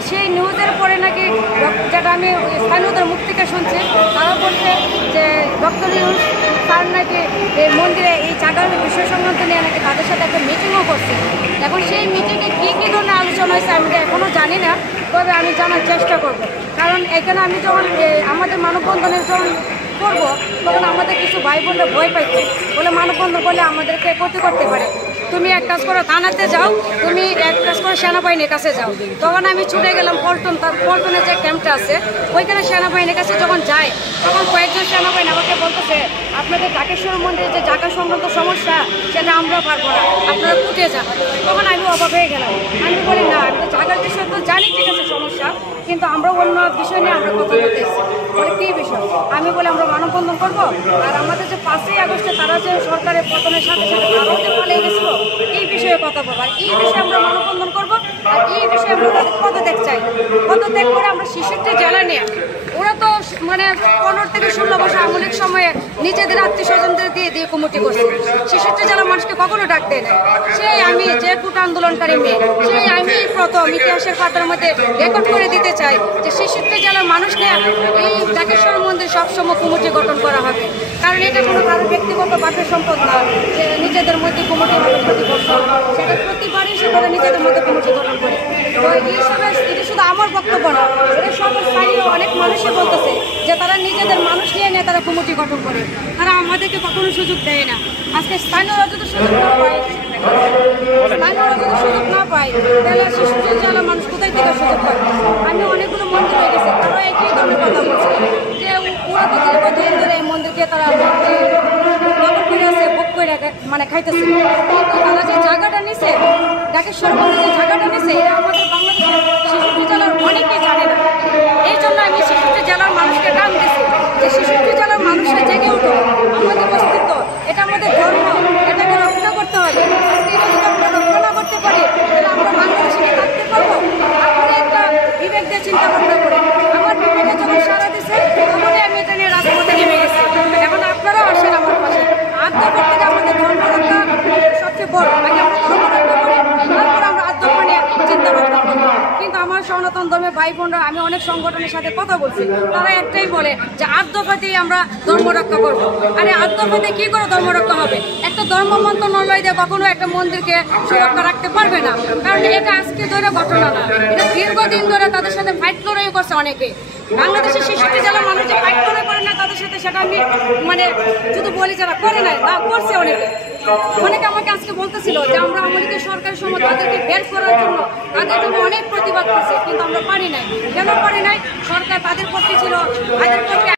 আর সেই নিউজের পরে নাকি যেটা আমি স্থানীয়দের মুখ থেকে শুনছি, তারা বলছে যে ডক্টর ইউনূস তার নাকি এই মন্দিরে এই জায়গার বিষয় সংক্রান্ত নিয়ে নাকি তাদের সাথে একটা মিটিংও করছে। এখন সেই মিটিংয়ে কী ধরনের আলোচনা হয়েছে আমি তো এখনও জানি না, তবে আমি জানার চেষ্টা করব। কারণ এখানে আমি যখন আমাদের মানববন্ধনের যখন করবো তখন আমাদের কিছু ভাই বোনরা ভয় পাইতো, বলে মানববন্ধন করলে আমাদেরকে ক্ষতি করতে পারে, তুমি এক কাজ করো থানাতে যাও, তুমি এক কাজ করো সেনাবাহিনীর কাছে যাও। তখন আমি ছুটে গেলাম পল্টনের যে ক্যাম্পটা আছে ওইখানে সেনাবাহিনীর কাছে যখন যাই তখন কয়েকজন সেনাবাহিনী আমাকে বলতেছে আপনাদের ঢাকেশ্বর মন্দিরে যে জায়গা সংক্রান্ত সমস্যা সেটা আমরা পারবো না, আপনারা কুটে যান। তখন আমি অবাক হয়ে গেলাম, আমি বলি না আমি তো জায়গার বিষয় তো জানি ঠিক আছে সমস্যা, কিন্তু আমরা অন্য বিষয় নিয়ে আমরা কথা বলতে এসেছি। বলে কী বিষয়? আমি বলি আমরা মানববন্ধন করবো, আর আমাদের যে 5ই আগস্টে তারা যে সরকারের পতনের সাথে সাথে তারাও যে পালিয়ে গেছিল এই বিষয়ে কথা বলবো, আর এই বিষয়ে আমরা মানববন্ধন করবো, আর এই বিষয়ে আমরা তাদের পদত্যাগ চাই। পদত্যাগ করে আমরা 66টি জেলা নিয়ে, ওরা তো মানে 15 থেকে 16 বছর আমলিক সময়ে নিজেদের আত্মীয় স্বজনদের দিয়ে কমিটি করছে। 66টি জেলা মানুষকে কখনো ডাক দেয় না। সেই আমি যে কুট আন্দোলনকারী মেয়ে, সেই আমি প্রথম ইতিহাসের পাতার মধ্যে রেকর্ড করে দিতে চাই যে 66টি জেলার মানুষ নিয়ে এই ঢাকেশ্বর মন্দির সবসময় কমিটি গঠন করা হবে। কারণ এটা কোনো কারো ব্যক্তিগত বাপের সম্পদ না যে নিজেদের মধ্যে কমিটি হবে প্রতি বছর, সেটা প্রতিবারই সে তারা নিজেদের মধ্যে কমিটি গঠন করে। তো এইসবে এটা শুধু আমার বক্তব্য না, এটা সব স্থানীয় অনেক মানুষই বলতেছে যে তারা নিজেদের মানুষ নিয়ে তারা কমিটি গঠন করে, তারা আমাদেরকে কখনো সুযোগ দেয় না। আজকে স্থানীয়রা যদি সুযোগ না পায় তাহলে 66 জেলার মানুষ কোথায় থেকে সুযোগ পাবে? আমি অনেকগুলো মন্দির হয়ে গেছে, তারা একই ধরনের কথা বলছে যে ওরা তো দীর্ঘদিন ধরে এই মন্দিরকে তারা দখল করে আছে, বুক করে মানে খাইতেছে। কিন্তু তারা যে জায়গাটা নিছে, ঢাকেশ্বর মন্দির যে জায়গাটা নিছে, এটা আমাদের বাংলাদেশের 66 জেলার অনেকেই জানে না। এই জন্য আমি 66 জেলার মানুষকে ডাক দিছি যে 66 জেলার মানুষরা জেগে উঠো, আমাদের অস্তিত্ব, এটা আমাদের ধর্ম, এটাকে রক্ষা করতে হবে। আজকে এটা যদি আমরা রক্ষা না করতে পারি তাহলে আমরা বাংলাদেশে থাকতে পারবো? আপনারা একটা বিবেক দিয়ে চিন্তা ভাবনা করে, আমার বিবেকে যখন সারা দিচ্ছে তখনই আমি এটা নিয়ে রাজপথে নেমে গেছি। এখন আপনারাও আসেন আমার পাশে। আত্মপর থেকে আমাদের ধর্ম রক্ষা সবচেয়ে বড়, আগে আমরা ধর্ম রক্ষা করি, তারপর আমরা আত্মপর নিয়ে চিন্তা ভাবনা করবো। কিন্তু আমার সনাতন ধর্মের ভাই বোনরা, আমি অনেক সংগঠনের সাথে কথা বলছি, তারা একটাই বলে যে 8 দফাতেই আমরা ধর্ম রক্ষা করবো। আরে 8 দফাতে কি করে ধর্ম রক্ষা হবে? একটা ধর্ম মন্ত্রণালয় দিয়ে কখনো একটা মন্দিরকে সুরক্ষা রাখতে পারবে না, কারণ এটা আজকে ধরে ঘটনা না, এটা দীর্ঘদিন ধরে তাদের সাথে ফাইট লড়াই করছে অনেকে। বাংলাদেশের 66 জেলার মানুষ যে ফাইট লড়াই করে না তাদের সাথে, সেটা আমি মানে যদি বলি যারা করে নাই তা করছে অনেকে। অনেকে আমাকে আজকে বলতেছিল যে আমরা আমলিকে সরকারের সময় তাদেরকে বের করার জন্য তাদের জন্য অনেক প্রতিবাদ করছে, কিন্তু আমরা পারি নাই। কেন পারি নাই? সরকার তাদের পক্ষে ছিল, তাদের পক্ষে